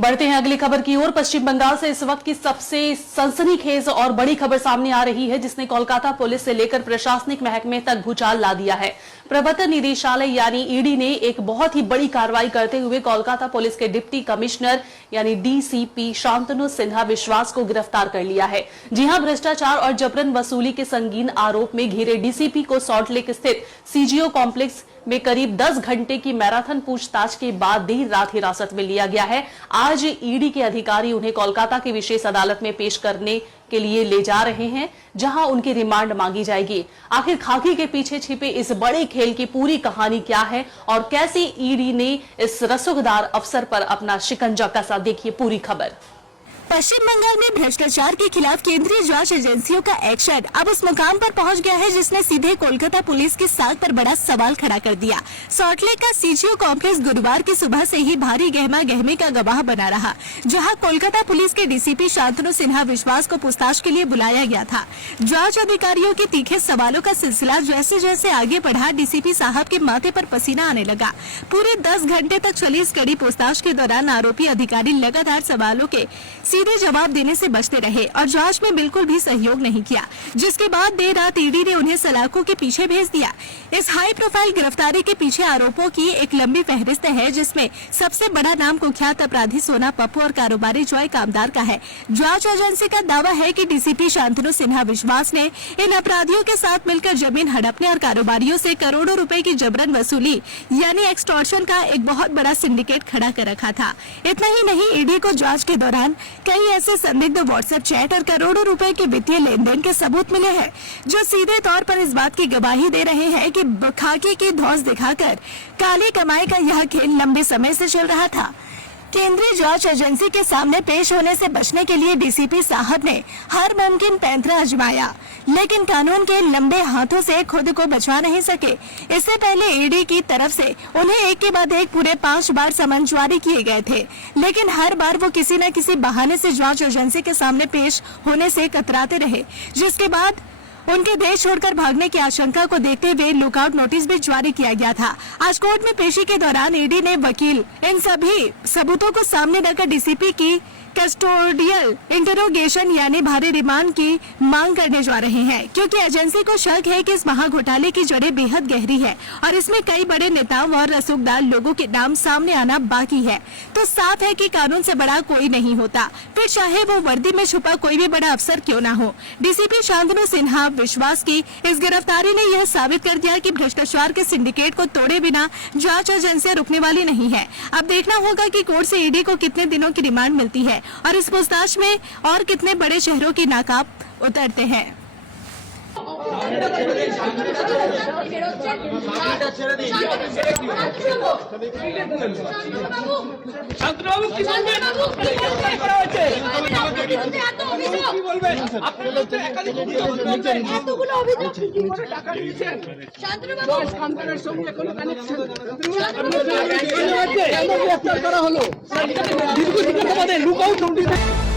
बढ़ते हैं अगली खबर की ओर। पश्चिम बंगाल से इस वक्त की सबसे सनसनीखेज और बड़ी खबर सामने आ रही है, जिसने कोलकाता पुलिस से लेकर प्रशासनिक महकमे तक भूचाल ला दिया है। प्रवर्तन निदेशालय यानी ईडी ने एक बहुत ही बड़ी कार्रवाई करते हुए कोलकाता पुलिस के डिप्टी कमिश्नर यानी डीसीपी शांतनु सिन्हा विश्वास को गिरफ्तार कर लिया है। जी हां, भ्रष्टाचार और जबरन वसूली के संगीन आरोप में घिरे डीसीपी को सॉल्टलेक स्थित सीजीओ कॉम्प्लेक्स में करीब 10 घंटे की मैराथन पूछताछ के बाद देर रात हिरासत में लिया गया है। आज ईडी के अधिकारी उन्हें कोलकाता की विशेष अदालत में पेश करने के लिए ले जा रहे हैं, जहां उनकी रिमांड मांगी जाएगी। आखिर खाकी के पीछे छिपे इस बड़े खेल की पूरी कहानी क्या है और कैसे ईडी ने इस रसूखदार अफसर पर अपना शिकंजा कसा, देखिए पूरी खबर। पश्चिम बंगाल में भ्रष्टाचार के खिलाफ केंद्रीय जांच एजेंसियों का एक्शन अब उस मुकाम पर पहुंच गया है, जिसने सीधे कोलकाता पुलिस की साख पर बड़ा सवाल खड़ा कर दिया। सॉल्टलेक का सीजीओ कॉम्प्लेक्स गुरुवार की सुबह से ही भारी गहमा गहमी का गवाह बना रहा, जहां कोलकाता पुलिस के डीसीपी शांतनु सिन्हा विश्वास को पूछताछ के लिए बुलाया गया था। जांच अधिकारियों के तीखे सवालों का सिलसिला जैसे जैसे आगे बढ़ा, डीसीपी साहब के माथे पर पसीना आने लगा। पूरे 10 घंटे तक चली इस कड़ी पूछताछ के दौरान आरोपी अधिकारी लगातार सवालों के सीधे जवाब देने से बचते रहे और जांच में बिल्कुल भी सहयोग नहीं किया, जिसके बाद देर रात ईडी ने उन्हें सलाखों के पीछे भेज दिया। इस हाई प्रोफाइल गिरफ्तारी के पीछे आरोपों की एक लंबी फहरिस्त है, जिसमें सबसे बड़ा नाम कुख्यात अपराधी सोना पप्पू और कारोबारी जॉय कामदार का है। जांच एजेंसी का दावा है कि डीसीपी शांतनु सिन्हा विश्वास ने इन अपराधियों के साथ मिलकर जमीन हड़पने और कारोबारियों से करोड़ों रुपए की जबरन वसूली यानी एक्सटॉर्शन का एक बहुत बड़ा सिंडिकेट खड़ा कर रखा था। इतना ही नहीं, ईडी को जांच के दौरान कई ऐसे संदिग्ध व्हाट्सएप चैट और करोड़ों रुपए के वित्तीय लेन देन के सबूत मिले हैं, जो सीधे तौर पर इस बात की गवाही दे रहे हैं कि खाकी की धौंस दिखाकर काली कमाई का यह खेल लंबे समय से चल रहा था। केंद्रीय जांच एजेंसी के सामने पेश होने से बचने के लिए डीसीपी साहब ने हर मुमकिन पैंतरा आजमाया, लेकिन कानून के लंबे हाथों से खुद को बचा नहीं सके। इससे पहले ईडी की तरफ से उन्हें एक के बाद एक पूरे 5 बार समन जारी किए गए थे, लेकिन हर बार वो किसी न किसी बहाने से जांच एजेंसी के सामने पेश होने से कतराते रहे, जिसके बाद उनके देश छोड़कर भागने की आशंका को देखते हुए लुकआउट नोटिस भी जारी किया गया था। आज कोर्ट में पेशी के दौरान ईडी ने वकील इन सभी सबूतों को सामने रखकर डीसीपी की कस्टोडियल इंटरोगेशन यानी भारी रिमांड की मांग करने जा रहे हैं, क्योंकि एजेंसी को शक है कि इस महाघोटाले की जड़ें बेहद गहरी है और इसमें कई बड़े नेताओं और रसूखदार लोगों के नाम सामने आना बाकी है। तो साफ है कि कानून से बड़ा कोई नहीं होता, फिर चाहे वो वर्दी में छुपा कोई भी बड़ा अफसर क्यों न हो। डीसीपी शांतनु सिन्हा विश्वास की इस गिरफ्तारी ने यह साबित कर दिया कि भ्रष्टाचार के सिंडिकेट को तोड़े बिना जांच एजेंसियां रुकने वाली नहीं है। अब देखना होगा कि कोर्ट से ईडी को कितने दिनों की रिमांड मिलती है और इस पूछताछ में और कितने बड़े शहरों की नाकाब उतरते हैं। Lookout notice